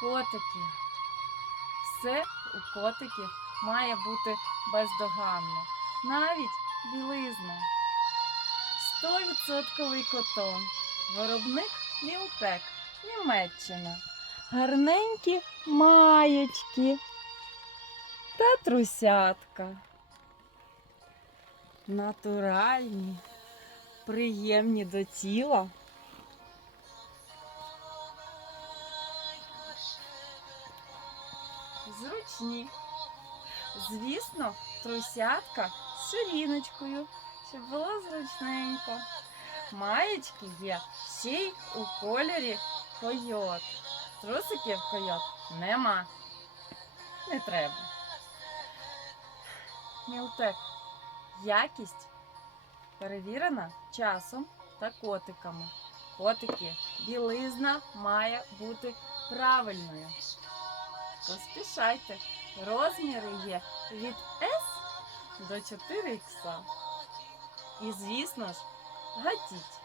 Котики. Все у котиків має бути бездоганно. Навіть білизна. 100% котон. Виробник Мілтек, Німеччина. Гарненькі маєчки та трусятка. Натуральні, приємні до тіла. Зручні. Звісно, трусятка з ширіночкою, щоб було зручненько. Маєчки є ще й у кольорі койот. Трусиків койот нема. Не треба. Мілтек. Якість перевірена часом та котиками. Котики, білизна має бути правильною. Поспішайте. Розміри є від S до 4X. І, звісно ж, гатіть.